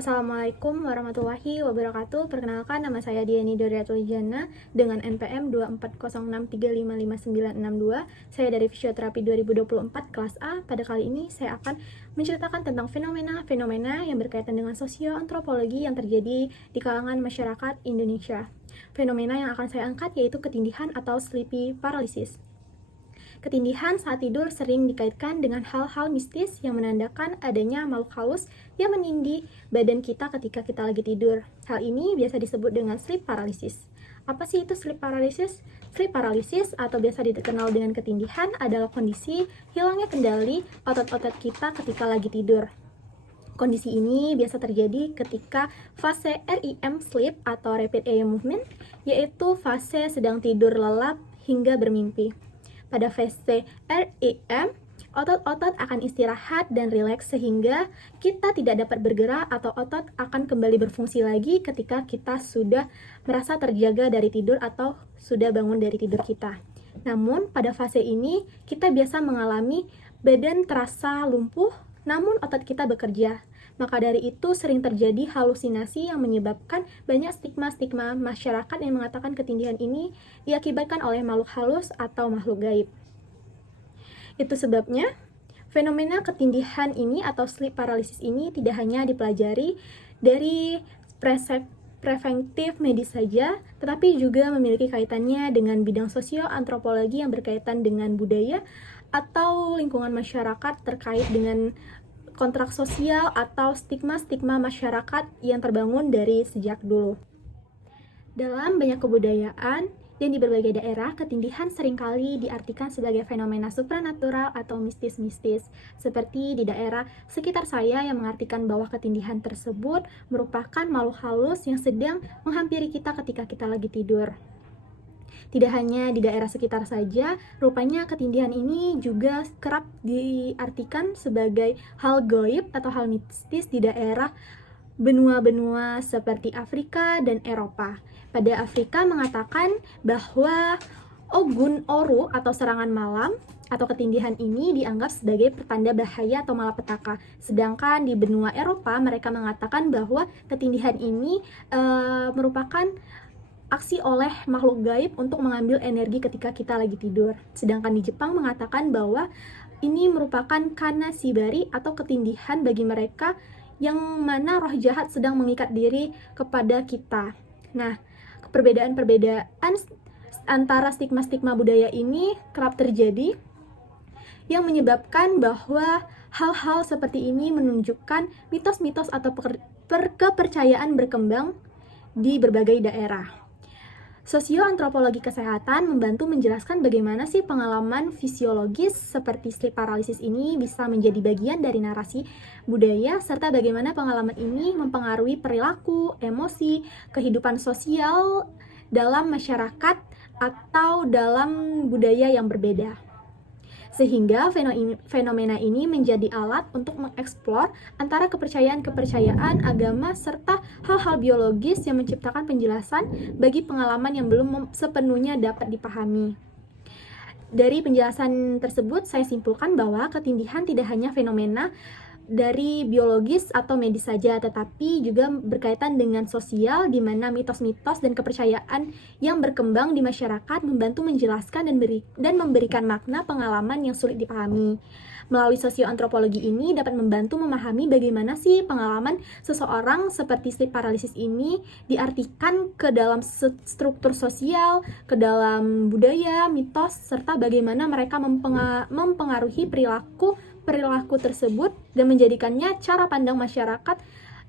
Assalamualaikum warahmatullahi wabarakatuh. Perkenalkan, nama saya Diani Doriatul Jana dengan NPM 24063555962. Saya dari Fisioterapi 2024 kelas A. Pada kali ini saya akan menceritakan tentang fenomena-fenomena yang berkaitan dengan sosioantropologi yang terjadi di kalangan masyarakat Indonesia. Fenomena yang akan saya angkat yaitu ketindihan atau sleepy paralysis. Ketindihan saat tidur sering dikaitkan dengan hal-hal mistis yang menandakan adanya makhluk halus yang menindih badan kita ketika kita lagi tidur. Hal ini biasa disebut dengan sleep paralysis. Apa sih itu sleep paralysis? Sleep paralysis atau biasa dikenal dengan ketindihan adalah kondisi hilangnya kendali otot-otot kita ketika lagi tidur. Kondisi ini biasa terjadi ketika fase REM sleep atau rapid eye movement, yaitu fase sedang tidur lelap hingga bermimpi. Pada fase REM, otot-otot akan istirahat dan rileks sehingga kita tidak dapat bergerak atau otot akan kembali berfungsi lagi ketika kita sudah merasa terjaga dari tidur atau sudah bangun dari tidur kita. Namun pada fase ini kita biasa mengalami badan terasa lumpuh namun otot kita bekerja. Maka dari itu sering terjadi halusinasi yang menyebabkan banyak stigma-stigma masyarakat yang mengatakan ketindihan ini diakibatkan oleh makhluk halus atau makhluk gaib. Itu sebabnya fenomena ketindihan ini atau sleep paralysis ini tidak hanya dipelajari dari preventif medis saja, tetapi juga memiliki kaitannya dengan bidang sosioantropologi yang berkaitan dengan budaya atau lingkungan masyarakat terkait dengan kontrak sosial atau stigma-stigma masyarakat yang terbangun dari sejak dulu. Dalam banyak kebudayaan dan di berbagai daerah, ketindihan seringkali diartikan sebagai fenomena supranatural atau mistis-mistis. Seperti di daerah sekitar saya yang mengartikan bahwa ketindihan tersebut merupakan makhluk halus yang sedang menghampiri kita ketika kita lagi tidur. Tidak hanya di daerah sekitar saja, rupanya ketindihan ini juga kerap diartikan sebagai hal gaib atau hal mistis di daerah benua-benua seperti Afrika dan Eropa. Pada Afrika mengatakan bahwa Ogun Oru atau serangan malam atau ketindihan ini dianggap sebagai pertanda bahaya atau malapetaka. Sedangkan di benua Eropa mereka mengatakan bahwa ketindihan ini merupakan aksi oleh makhluk gaib untuk mengambil energi ketika kita lagi tidur. Sedangkan di Jepang mengatakan bahwa ini merupakan kana shibari atau ketindihan bagi mereka yang mana roh jahat sedang mengikat diri kepada kita. Nah, perbedaan antara stigma-stigma budaya ini kerap terjadi yang menyebabkan bahwa hal-hal seperti ini menunjukkan mitos-mitos atau kepercayaan berkembang di berbagai daerah. Sosioantropologi kesehatan membantu menjelaskan bagaimana sih pengalaman fisiologis seperti sleep paralysis ini bisa menjadi bagian dari narasi budaya, serta bagaimana pengalaman ini mempengaruhi perilaku, emosi, kehidupan sosial dalam masyarakat atau dalam budaya yang berbeda. Sehingga fenomena ini menjadi alat untuk mengeksplor antara kepercayaan-kepercayaan agama serta hal-hal biologis yang menciptakan penjelasan bagi pengalaman yang belum sepenuhnya dapat dipahami. Dari penjelasan tersebut, saya simpulkan bahwa ketindihan tidak hanya fenomena dari biologis atau medis saja, tetapi juga berkaitan dengan sosial, di mana mitos-mitos dan kepercayaan yang berkembang di masyarakat membantu menjelaskan dan memberikan makna pengalaman yang sulit dipahami. Melalui sosioantropologi ini dapat membantu memahami bagaimana sih pengalaman seseorang seperti sleep paralysis ini diartikan ke dalam struktur sosial, ke dalam budaya, mitos, serta bagaimana mereka mempengaruhi perilaku tersebut dan menjadikannya cara pandang masyarakat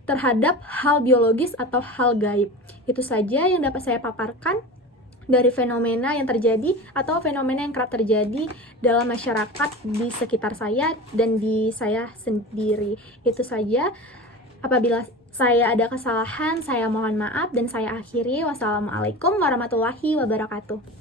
terhadap hal biologis atau hal gaib. Itu saja yang dapat saya paparkan dari fenomena yang terjadi atau fenomena yang kerap terjadi dalam masyarakat di sekitar saya dan di saya sendiri. Itu saja. Apabila saya ada kesalahan, saya mohon maaf dan saya akhiri. Wassalamualaikum warahmatullahi wabarakatuh.